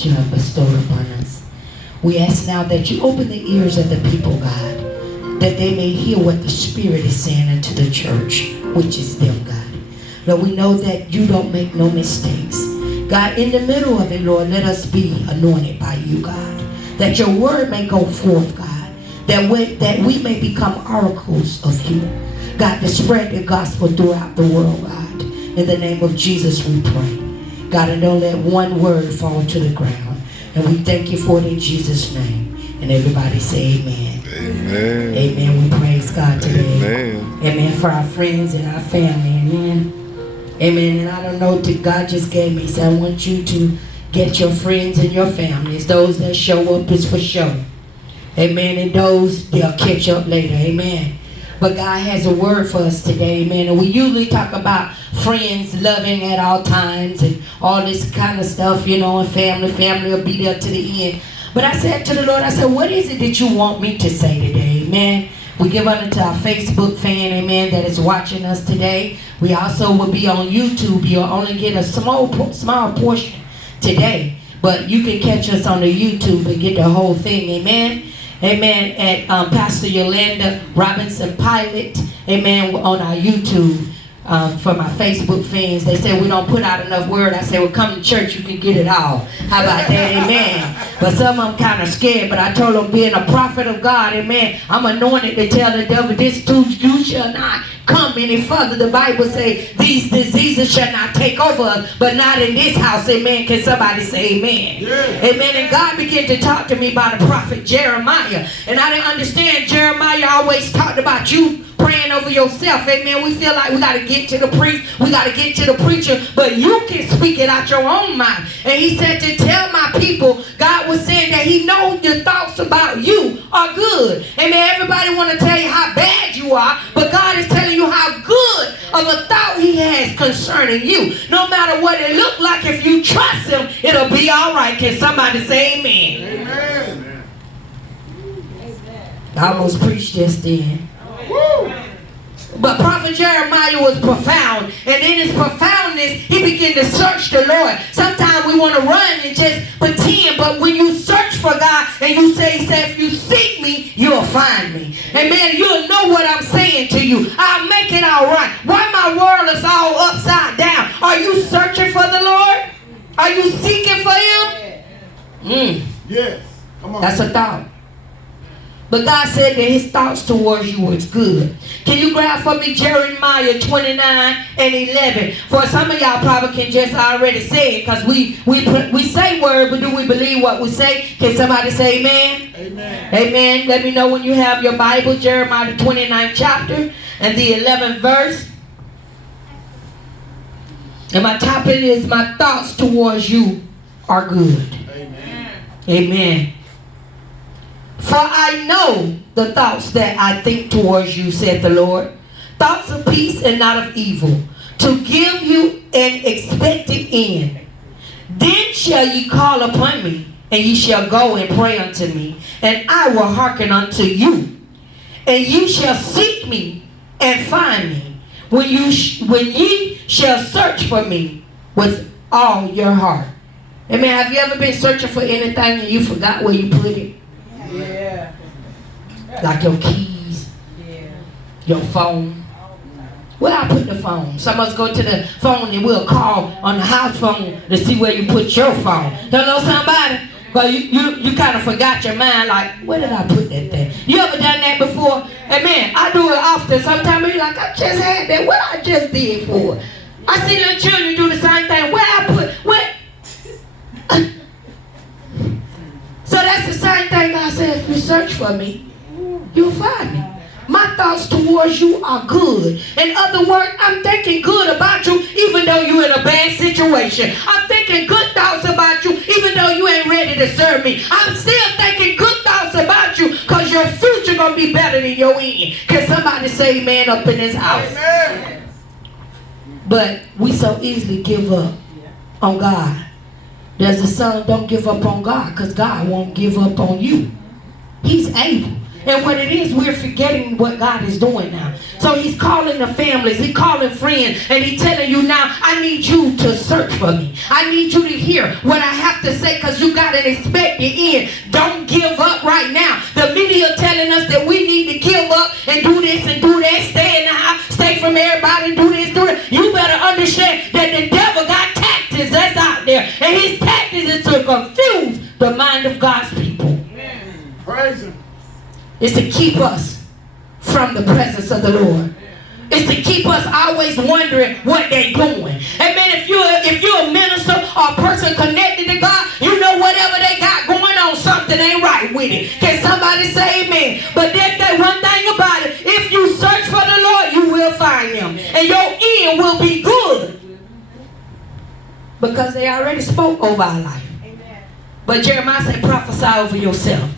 that you have bestowed upon us. We ask now that you open the ears of the people, God, that they may hear what the Spirit is saying unto the church, which is them, God. Lord, we know that you don't make no mistakes. God, in the middle of it, Lord, let us be anointed by you, God, that your word may go forth, God, that we may become oracles of you, God, to spread the gospel throughout the world, God. In the name of Jesus we pray. God, and don't let one word fall to the ground. And we thank you for it in Jesus' name. And everybody say amen. Amen. Amen. We praise God today. Amen. Amen. For our friends and our family. Amen. Amen. And I don't know, God just gave me, so I want you to get your friends and your families. Those that show up is for sure. Amen. And those, they'll catch up later. Amen. But God has a word for us today. Amen. And we usually talk about friends loving at all times and all this kind of stuff, you know, and family will be there to the end. But I said to the Lord, I said, what is it that you want me to say today? Amen. We give honor to our Facebook fan, amen, that is watching us today. We also will be on YouTube. You'll only get a small portion today. But you can catch us on the YouTube and get the whole thing, amen. Amen. At Pastor Yolanda Robinson Pilot, amen, on our YouTube. For my Facebook fans, they say we don't put out enough word. I say, well, come to church, you can get it all. How about that? Amen. But some of them kind of scared, but I told them, being a prophet of God, amen, I'm anointed to tell the devil, this too you shall not come any further. The Bible say these diseases shall not take over us, but not in this house. Amen. Can somebody say amen? Yeah. Amen. And God began to talk to me about the prophet Jeremiah. And I didn't understand. Jeremiah always talked about you praying over yourself. Amen. We feel like we got to get to the priest, we got to get to the preacher, but you can speak it out your own mind. And he said to tell my people, God was saying that he knows the thoughts about you are good. Amen. Everybody want to tell you how bad you are, but God is telling you how good of a thought he has concerning you. No matter what it look like, if you trust him, it'll be all right. Can somebody say amen? Amen. I almost preached just then. But prophet Jeremiah was profound, and in his profoundness he began to search the Lord. Sometimes we want to run and just pretend, but when you search for God and you say, if you seek me, you'll find me. Amen. You'll know what I'm saying to you. I'll make it all right. Why my world is all upside down? Are you searching for the Lord? Are you seeking for him? Yes. Come on. That's a thought. But God said that his thoughts towards you was good. Can you grab for me Jeremiah 29 and 11? For some of y'all probably can just already say it, because we say word, but do we believe what we say? Can somebody say amen? Amen. Amen. Let me know when you have your Bible, Jeremiah 29th chapter and the 11th verse. And my topic is, my thoughts towards you are good. Amen. Amen. For I know the thoughts that I think towards you, said the Lord. Thoughts of peace and not of evil, to give you an expected end. Then shall ye call upon me, and ye shall go and pray unto me, and I will hearken unto you. And ye shall seek me and find me, when ye shall search for me with all your heart. Amen. Have you ever been searching for anything and you forgot where you put it? Yeah. Like your keys, your phone. Where I put the phone? Some of us go to the phone and we'll call on the house phone to see where you put your phone. Don't know somebody? Because you kind of forgot your mind, like, where did I put that thing? You ever done that before? Amen. I do it often. Sometimes you're like, I just had that. What I just did for? I see little children do the same thing. Where I put, where? So that's the same thing God said, if you search for me, you'll find me. My thoughts towards you are good. In other words, I'm thinking good about you even though you're in a bad situation. I'm thinking good thoughts about you even though you ain't ready to serve me. I'm still thinking good thoughts about you because your future going to be better than your end. Can somebody say amen up in this house? Amen. But we so easily give up on God. There's a song, don't give up on God, because God won't give up on you. He's able. And what it is, we're forgetting what God is doing now. So he's calling the families, he's calling friends, and he's telling you now, I need you to search for me. I need you to hear what I have to say, because you got an expected end. Don't give up right now. The media telling us that we need to give up and do this and do that, stay in the house, stay from everybody, do this, do that. You better understand that the devil got tactics that's out there, and his tactics is to confuse the mind of God's people. Amen. Praise him. It's to keep us from the presence of the Lord. It's to keep us always wondering what they're doing. Amen. If you're a minister or a person connected to God, you know whatever they got going on, something ain't right with it. Can somebody say amen? But there's that one thing about it. If you search for the Lord, you will find him. And your end will be good. Because they already spoke over our life. But Jeremiah said, prophesy over yourself.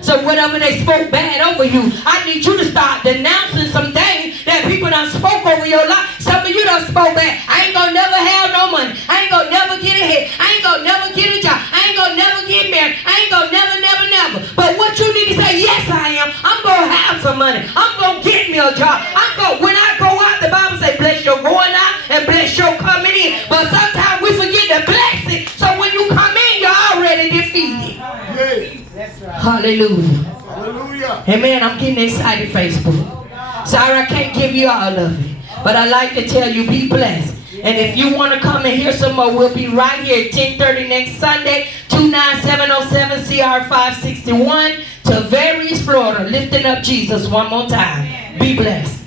So whatever they spoke bad over you, I need you to start denouncing some things that people done spoke over your life. Some of you done spoke bad. I ain't gonna never have no money. I ain't gonna never get ahead. I ain't gonna never get a job. I ain't gonna never get married. I ain't gonna never. But what you need to say, yes I am. I'm gonna have some money. I'm gonna get me a job. When I go out, the Bible says bless your going out and bless your coming in. But sometimes we forget to bless it. So when you come in, you're already defeated. Yes. That's right. Hallelujah. Hallelujah. Amen. I'm getting excited, Facebook. Sorry I can't give you all of it. But I like to tell you, be blessed. And if you want to come and hear some more, we'll be right here at 10:30 next Sunday, 29707 CR 561 to Various, Florida, lifting up Jesus one more time. Be blessed.